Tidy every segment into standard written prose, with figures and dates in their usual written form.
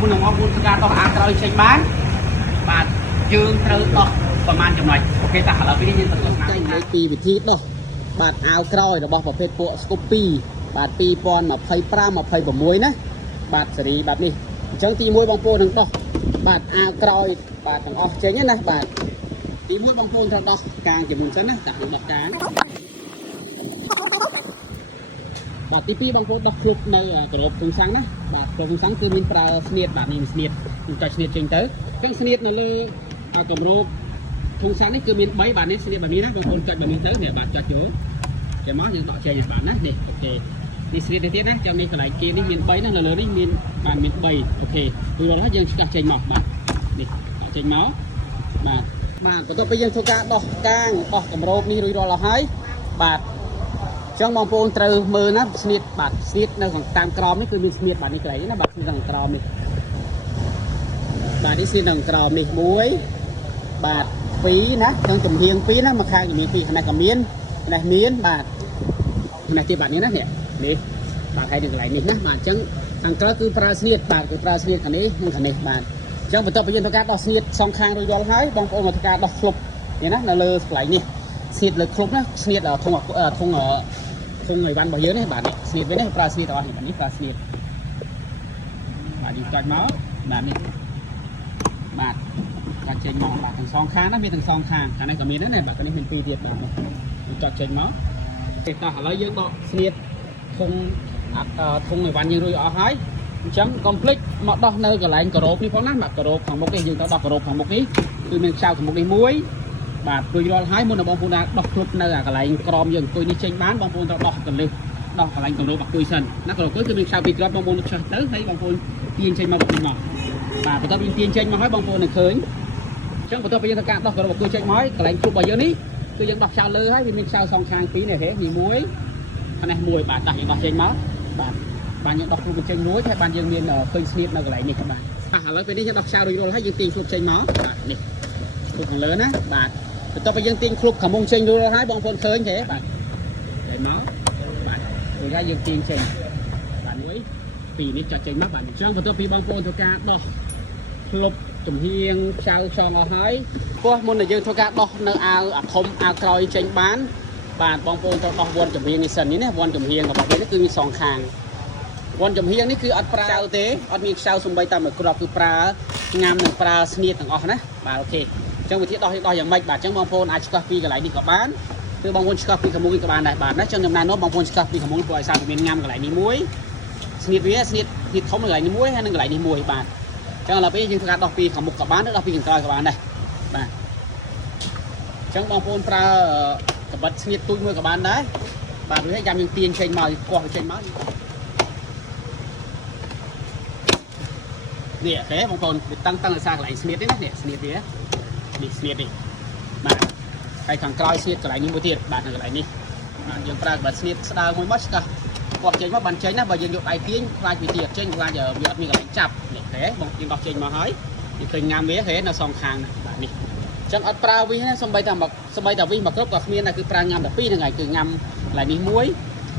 មុននឹងអរគុណការដោះអាក្រោយចេញបានបាទយើងត្រូវដោះប្រមាណចំណុចអូខេតាឥឡូវពីនេះយើងត្រូវចេញលេខពីវិធីដោះបាទអាវក្រោយរបស់ប្រភេទពួកស្គូពីបាទ2025 26ណាបាទសេរីបែបនេះអញ្ចឹងទី1បងប្អូននឹងដោះបាទអាវក្រោយបាទទាំងអស់ចេញណាបាទទី1បងប្អូនត្រូវដោះកាងជាមុនសិនណាតាក់ដោះកាងបាទទី2បងប្អូនដោះគ្រប់នៅក្របធុងសាំងណាបាទក្របធុងសាំងគឺមានប្រើស្នៀតបាទនេះស្នៀតខ្ញុំចុចស្នៀតចេញទៅអញ្ចឹងស្នៀតនៅលើគម្របធុងសាំងនេះគឺមាន3បាទនេះស្នៀតបែបនេះណាបងប្អូនចុចបែបនេះទៅនេះបាទចុចចូលចេញមកយើងដកចេញឲ្យបានណានេះអូខេនេះស្នៀតទៅទៀតណាចាំនេះកន្លែងគេនេះមាន3ណានៅលើនេះមានបាទមាន3អូខេរួចរាល់ហើយយើងឆ្កាស់ចេញមកបាទនេះដកចេញមកបាទបន្ទាប់ពីយើងធ្វើការដោះកាងដោះគម្របនេះរួចរាល់ហើយបាទចឹងបងប្អូនត្រូវមើលណាស្នៀតបាទស្នៀតនៅខាងតាមក្រោមនេះគឺមានស្នៀតបាទនេះកន្លែងណាបាទស្នៀតខាងក្រោមនេះបាទនេះស្នៀតខាងក្រោមនេះ1បាទ2ណាចឹងចំហៀង2ណាមកខាងចំហៀង2ខាងនេះក៏មានខាងនេះមានបាទខាងនេះទៀតបាទនេះណានេះបាទហើយនៅកន្លែងនេះណាបាទអញ្ចឹងខាងក្រោមគឺប្រើស្នៀតបាទគឺប្រើស្នៀតខាងនេះនិងខាងនេះបាទអញ្ចឹងបន្ទាប់ពីយើងធ្វើការដោះស្នៀតសងខាងរួចរាល់ហើយបងប្អូនមកធ្វើការដោះឃ្លុបនេះណានៅលើកន្លែងនេះស្នៀតលើឃ្លុបណាស្នៀតធុងអីវ៉ាន់របស់យើងនេះបាទនេះស្នៀតវិញនេះប្រើស្នៀតរបស់នេះបាទនេះប្រើស្នៀតបាទយើងចុចមកបាទនេះបាទកាត់ចេញមកបាទទាំងសងខាងណាមានទាំងសងខាងខាងនេះក៏មានដែរបាទខាងនេះមាន2ទៀតបាទយើងចុចចេញមកទេតោះឥឡូវយើងដកស្នៀតធុងអីវ៉ាន់យើងរួចអស់ហើយអញ្ចឹងកុំភ្លេចមកដោះនៅកន្លែងការ៉ូបនេះផងណាបាទការ៉ូបខាងមុខនេះយើងទៅដោះការ៉ូបខាងមុខនេះគឺមានខ្សែខាងមុខនេះមួយបាទរួចរាល់ហើយមុនដល់បងប្អូនដោះគ្រប់នៅកន្លែងក្រមយើងអង្គុយនេះចេញបានបងប្អូនត្រូវដោះកន្លឹះដោះកន្លែងកម្លោបអង្គុយសិនណាកម្លោបគឺមានខ្សែពីក្រមបងប្អូនឆ្លះទៅហើយបងប្អូនទាញចេញមកនេះមកបាទបន្ទាប់ពីទាញចេញមកហើយបងប្អូននឹងឃើញអញ្ចឹងបន្ទាប់ពីយើងធ្វើការដោះកម្លោបអង្គុយចេញមកហើយកន្លែងគ្រប់របស់យើងនេះគឺយើងដោះខ្សែលើហើយវាមានខ្សែសងខាងពីរនេះហេនេះមួយខាងនេះមួយបាទដោះយើងដោះចេញមកបាទបានយើងដោះគ្រប់ចេញមួយហើយបានយើងមានឃើញស្នៀតនៅកន្លែងនេះបាទឥឡូវពេលនេះយើងដោះខ្សែរួចរាល់ហើយយើងទាញគ្រប់ចេញមកបាទនេះគ្រប់ខាងលើណាបាទបន្ទាប់ពីយើងទាញគ្រប់ខាងមុខចេញរួចហើយបងប្អូនឃើញទេបាទចេញមកបាទរួចហើយយើងទាញចេញបាទ1 2នេះចាត់ចេញមកបាទអញ្ចឹងបន្ទាប់ពីបងប្អូនធ្វើការដោះផ្លុបចំហៀងខ្សៅខ្យងអស់ហើយពោះមុនដែលយើងធ្វើការដោះនៅអាវអាធំអាវក្រោយចេញបានបាទបងប្អូនត្រូវដោះវ៉ាន់ចំហៀងនេះសិននេះណាវ៉ាន់ចំហៀងរបស់វានេះគឺមានសងខាងវ៉ាន់ចំហៀងនេះគឺអត់ប្រើទេអត់មានខ្សៅសំបីតែមួយគ្រាប់គឺប្រើញ៉ាំនិងប្រើស្នៀតទាំងអស់ណាបាទអូខេអញ្ចឹងវិធីដោះយ៉ាងម៉េចបាទអញ្ចឹងបងប្អូនអាចឆ្កោះពីកន្លែងនេះក៏បានគឺបងប្អូនឆ្កោះពីខាងមុខនេះក៏បានដែរបាទណាអញ្ចឹងចំណែកនោះបងប្អូនឆ្កោះពីខាងមុខព្រោះឲ្យសារមានញ៉ាំកន្លែងនេះមួយស្នៀតវាស្នៀតធំនៅកន្លែងនេះមួយហើយនឹងកន្លែងនេះមួយបាទអញ្ចឹងឥឡូវពេលយើងធ្វើការដោះពីខាងមុខក៏បានឬដោះពីខាងក្រោយក៏បានដែរបាទអញ្ចឹងបងប្អូនប្រើកបិតស្នៀតទូចមួយក៏បានដែរបាទរួចហើយចាំយើងទាញចេញមកកោះចេញមកនេះទេបងប្អូនវាតឹងឲ្យសារកន្លែងស្នៀតនេះណានេះស្នៀតវានេះស្នៀតនេះបាទហើយខាងក្រោយស្នៀតកន្លែងនេះមួយទៀតបាទនៅកន្លែងនេះបាទយើងប្រើបើស្នៀតស្ដើងមួយមកឆ្កោះបោះចេញមកបានចេញណាបើយើងយកដៃទាញខ្លាចវាទៀតចេញខ្លាចវាអត់មានកន្លែងចាប់នេះទេបងយើងដោះចេញមកហើយយើងឃើញញ៉ាំវាទេនៅសងខាងបាទនេះអញ្ចឹងអត់ប្រើវាណាសំបីតែវាមកគ្រប់ក៏គ្មានដែរគឺប្រើញ៉ាំតែពីរហ្នឹងហើយគឺញ៉ាំកន្លែងនេះមួយ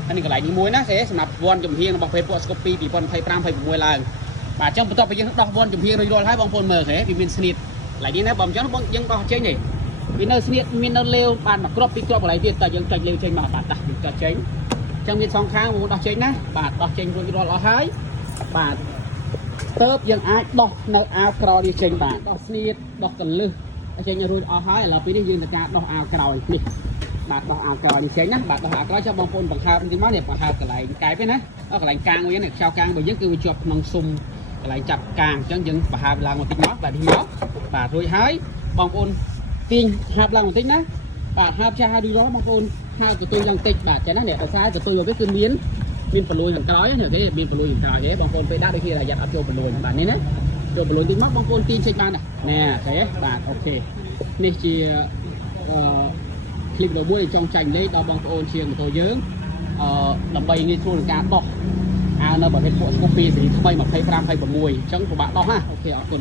ហើយនេះកន្លែងនេះមួយណាទេសម្រាប់វ៉ាន់ចំហៀងរបស់ភេទពួកស្គូពី2025 26ឡើងបាទអញ្ចឹងបន្ទាប់ពីយើងដោះវ៉ាន់ចំហៀងរួចរាល់ហើយបងប្អូនមើលទេវាមានស្នៀតកន្លែងនេះណាបងអញ្ចឹងបងយើងដោះចេញទេវានៅស្នៀតមាននៅលេវបានមកគ្រាប់ពីគ្រាប់កន្លែងទៀតតែយើងចុចលេវចេញមកបាទដាស់យើងចុចចេញអញ្ចឹងមានសងខាងបងដោះចេញណាបាទដោះចេញរួចរាល់អស់ហើយបាទទៅយើងអាចដោះនៅអាវក្រោយនេះចេញបាទដោះស្នៀតដោះកន្លឹះចេញរួចអស់ហើយឥឡូវពីនេះយើងធ្វើការដោះអាវក្រោយនេះបាទដោះអាវក្រោយនេះចេញណាបាទដោះអាវក្រោយចាំបងប្អូនបង្ហើបនេះមកនេះបង្ហើបកន្លែងកែបទេណាកន្លែងកាងមួយនេះខ្សែកាងរបស់យើងគឺវាជាប់ក្នុងស៊ុំកន្លែងចាប់កាងអញ្ចឹងយើងបង្ហើបឡើងបន្តិចមកបាទនេះមកបាទរួចហើយបងប្អូនទាញហើបឡើងបន្តិចណាបាទហើបចាស់ហើយរួចរាល់បងប្អូនហើបកន្ទុយឡើងតិចបាទចឹងណានេះដោយសារកន្ទុយរបស់វាគឺមានបលួយខាងក្រោយណាទេមានបលួយខាងក្រោយទេបងប្អូនពេលដាក់ដូចជារយៈអត់ចូលបលួយបាទនេះណាចូលបលួយតិចមកបងប្អូនទាញចេញបានណាទេបាទអូខេនេះជាคลิปរបស់មួយចង់ចាញ់លេខដល់បងប្អូនជាងម៉ូតូយើងដើម្បីងាយស្រួលក្នុងការដោះអាវនៅប្រភេទពួកស្គូពីសេរីថ្មី25 26អញ្ចឹងពិបាកដោះណាអូខេអរគុណ